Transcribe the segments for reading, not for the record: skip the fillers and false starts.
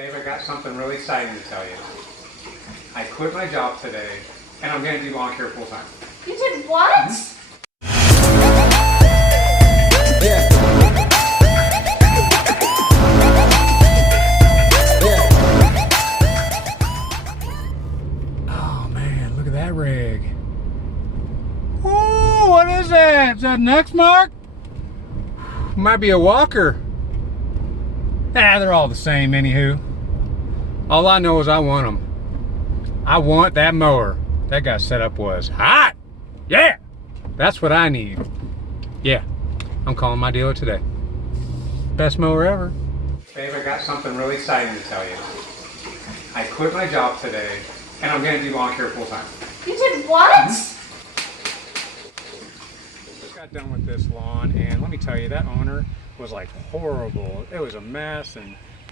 Dave, I got something really exciting to tell you. I quit my job today, and I'm going to do lawn care full time. You did what? Yeah. Oh man, look at that rig. Whoa, what is that? Is that an MERC? Might be a walker. They're all the same anywho. All I know is I want them. I want that mower. That guy's setup was hot. Yeah, that's what I need. Yeah, I'm calling my dealer today. Best mower ever. Dave, I got something really exciting to tell you. I quit my job today, and I'm going to do lawn care full time. You did what? Just got done with this lawn, and let me tell you, that owner was like horrible. It was a mess,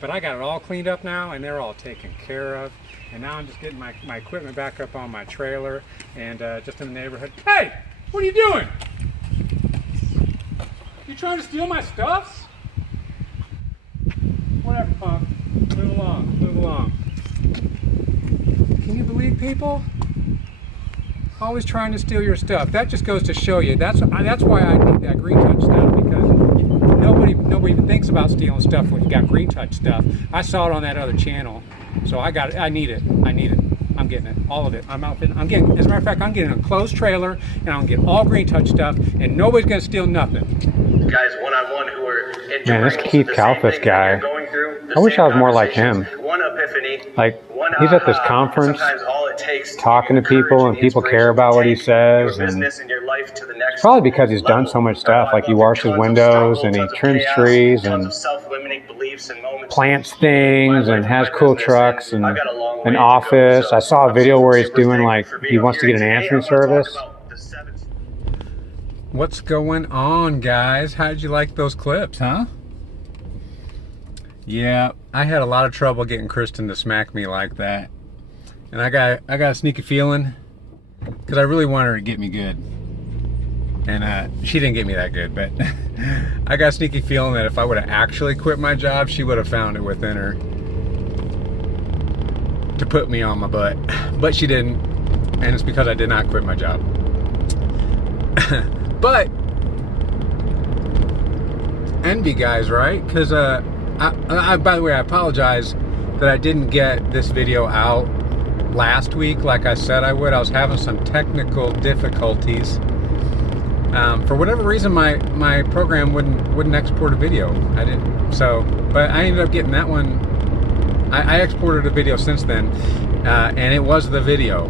but I got it all cleaned up now, and they're all taken care of. And now I'm just getting my equipment back up on my trailer, and just in the neighborhood. Hey, what are you doing? You trying to steal my stuff? Whatever, punk. Move along, move along. Can you believe people? Always trying to steal your stuff. That just goes to show you. That's why I need that green touch stuff, because nobody even thinks about stealing stuff when you got green touch stuff. I saw it on that other channel, so I got it. I need it. I'm getting it, all of it. As a matter of fact, I'm getting a closed trailer, and I'm getting all green touch stuff, and nobody's gonna steal nothing. Guys one-on-one who are Man, this Keith Kalfas guy, I wish I was more like him. One epiphany, Like, he's at this conference talking to people, and people care about what he says, and it's probably because he's done so much stuff. Like, he washes windows, and he trims trees, and plants things, and has cool trucks, and an office. I saw a video where he's doing, like, he wants to get an answering service. What's going on, guys? How did you like those clips, huh? Yeah, I had a lot of trouble getting Kristen to smack me like that. And I got a sneaky feeling, because I really wanted her to get me good. And she didn't get me that good, but I got a sneaky feeling that if I would have actually quit my job, she would have found it within her to put me on my butt. But she didn't, and it's because I did not quit my job. But envy, guys, right? Because by the way, I apologize that I didn't get this video out last week like I said I would. I was having some technical difficulties. For whatever reason, my program wouldn't export a video. I didn't. So, but I ended up getting that one. I exported a video since then, and it was the video.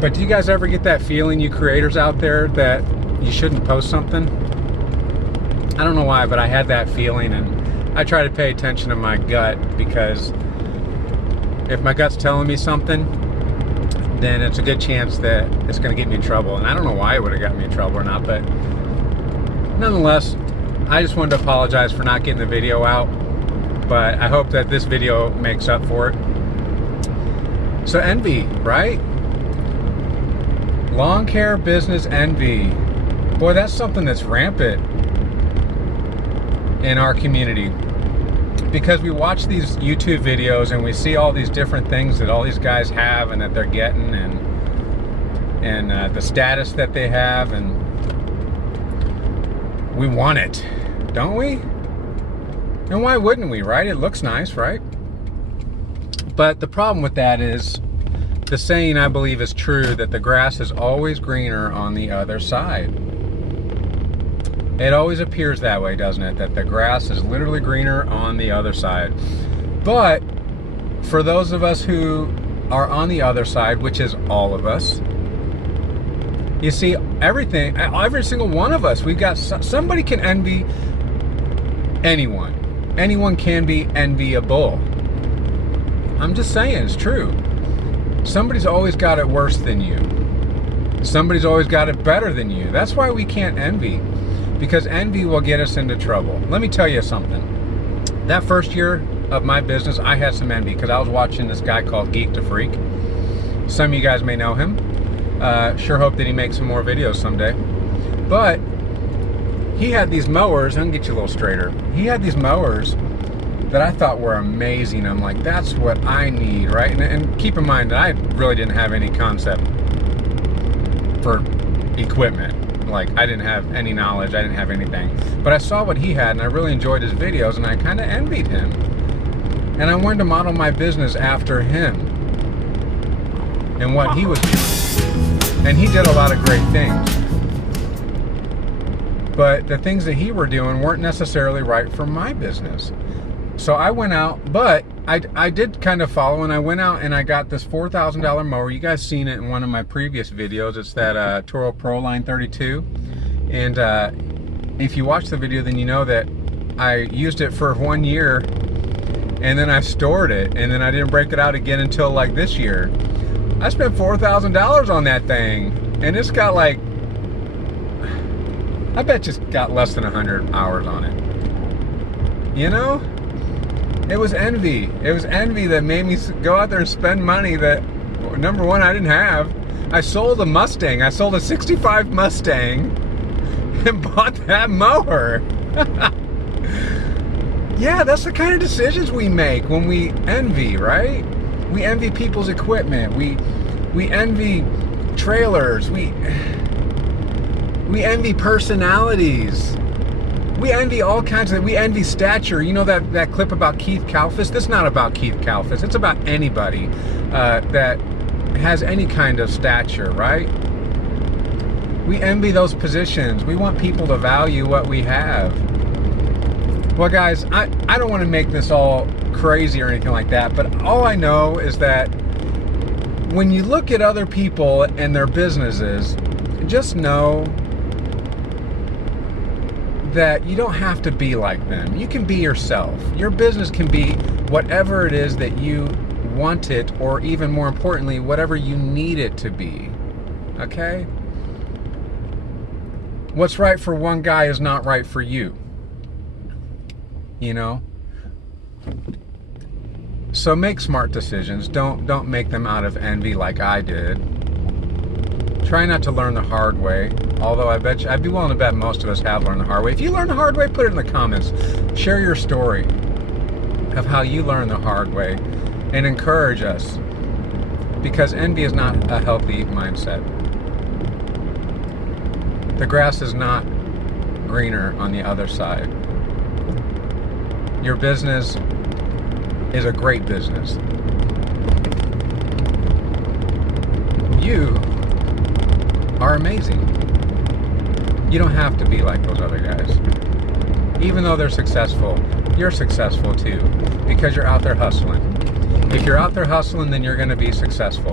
But do you guys ever get that feeling, you creators out there, that you shouldn't post something? I don't know why, but I had that feeling, and I try to pay attention to my gut, because if my gut's telling me something, then it's a good chance that it's going to get me in trouble. And I don't know why it would have got me in trouble or not, but nonetheless, I just wanted to apologize for not getting the video out, but I hope that this video makes up for it. So envy, right? Lawn care business envy. Boy, that's something that's rampant in our community, because we watch these YouTube videos and we see all these different things that all these guys have and that they're getting, and the status that they have, and we want it, don't we? And why wouldn't we, right? It looks nice, right? But the problem with that is, the saying, I believe, is true, that the grass is always greener on the other side. It always appears that way, doesn't it? That the grass is literally greener on the other side. But for those of us who are on the other side, which is all of us, you see, everything, every single one of us, we've got, somebody can envy anyone. Anyone can be enviable. I'm just saying, it's true. Somebody's always got it worse than you. Somebody's always got it better than you. That's why we can't envy, because envy will get us into trouble. Let me tell you something. That first year of my business, I had some envy, because I was watching this guy called Geek to Freak. Some of you guys may know him. Sure hope that he makes some more videos someday. But he had these mowers. I'm gonna get you a little straighter. He had these mowers that I thought were amazing. I'm like, that's what I need, right? And keep in mind that I really didn't have any concept for equipment. Like, I didn't have any knowledge, I didn't have anything. But I saw what he had, and I really enjoyed his videos, and I kind of envied him. And I wanted to model my business after him and what he was doing. And he did a lot of great things. But the things that he were doing weren't necessarily right for my business. So I went out, but I did kind of follow, and I went out and I got this $4,000 mower. You guys seen it in one of my previous videos. It's that Toro Pro Line 32. And if you watch the video, then you know that I used it for 1 year, and then I stored it, and then I didn't break it out again until like this year. I spent $4,000 on that thing, and it's got like, I bet it's got less than 100 hours on it. You know? It was envy. It was envy that made me go out there and spend money that, number one, I didn't have. I sold a Mustang. I sold a 65 Mustang and bought that mower. Yeah, that's the kind of decisions we make when we envy, right? We envy people's equipment. We envy trailers. We envy personalities. We envy all kinds of, we envy stature. You know that clip about Keith Kalfas? This is not about Keith Kalfas. It's about anybody that has any kind of stature, right? We envy those positions. We want people to value what we have. Well, guys, I don't want to make this all crazy or anything like that, but all I know is that when you look at other people and their businesses, just know that you don't have to be like them. You can be yourself. Your business can be whatever it is that you want it, or even more importantly, whatever you need it to be. Okay? What's right for one guy is not right for you. You know? So make smart decisions. Don't make them out of envy like I did. Try not to learn the hard way. Although I'd be willing to bet most of us have learned the hard way. If you learned the hard way, put it in the comments. Share your story of how you learned the hard way and encourage us. Because envy is not a healthy mindset. The grass is not greener on the other side. Your business is a great business. You are amazing. You don't have to be like those other guys. Even though they're successful, you're successful too, because you're out there hustling. If you're out there hustling, then you're going to be successful.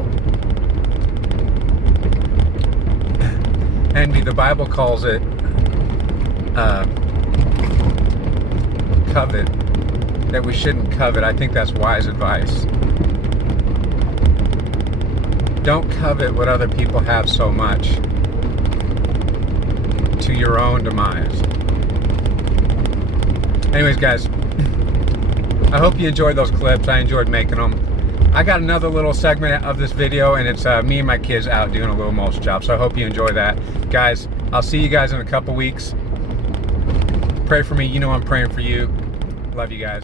Envy, the Bible calls it covet, that we shouldn't covet. I think that's wise advice. Don't covet what other people have so much to your own demise. Anyways, guys, I hope you enjoyed those clips. I enjoyed making them. I got another little segment of this video, and it's me and my kids out doing a little mulch job. So I hope you enjoy that. Guys, I'll see you guys in a couple weeks. Pray for me. You know I'm praying for you. Love you guys.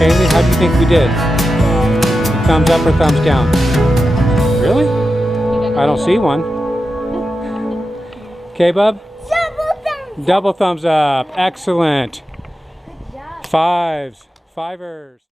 Kaylee, how do you think we did? Thumbs up or thumbs down? Really? I don't see one. Okay, bub? Double thumbs up. Excellent. Fives. Fivers.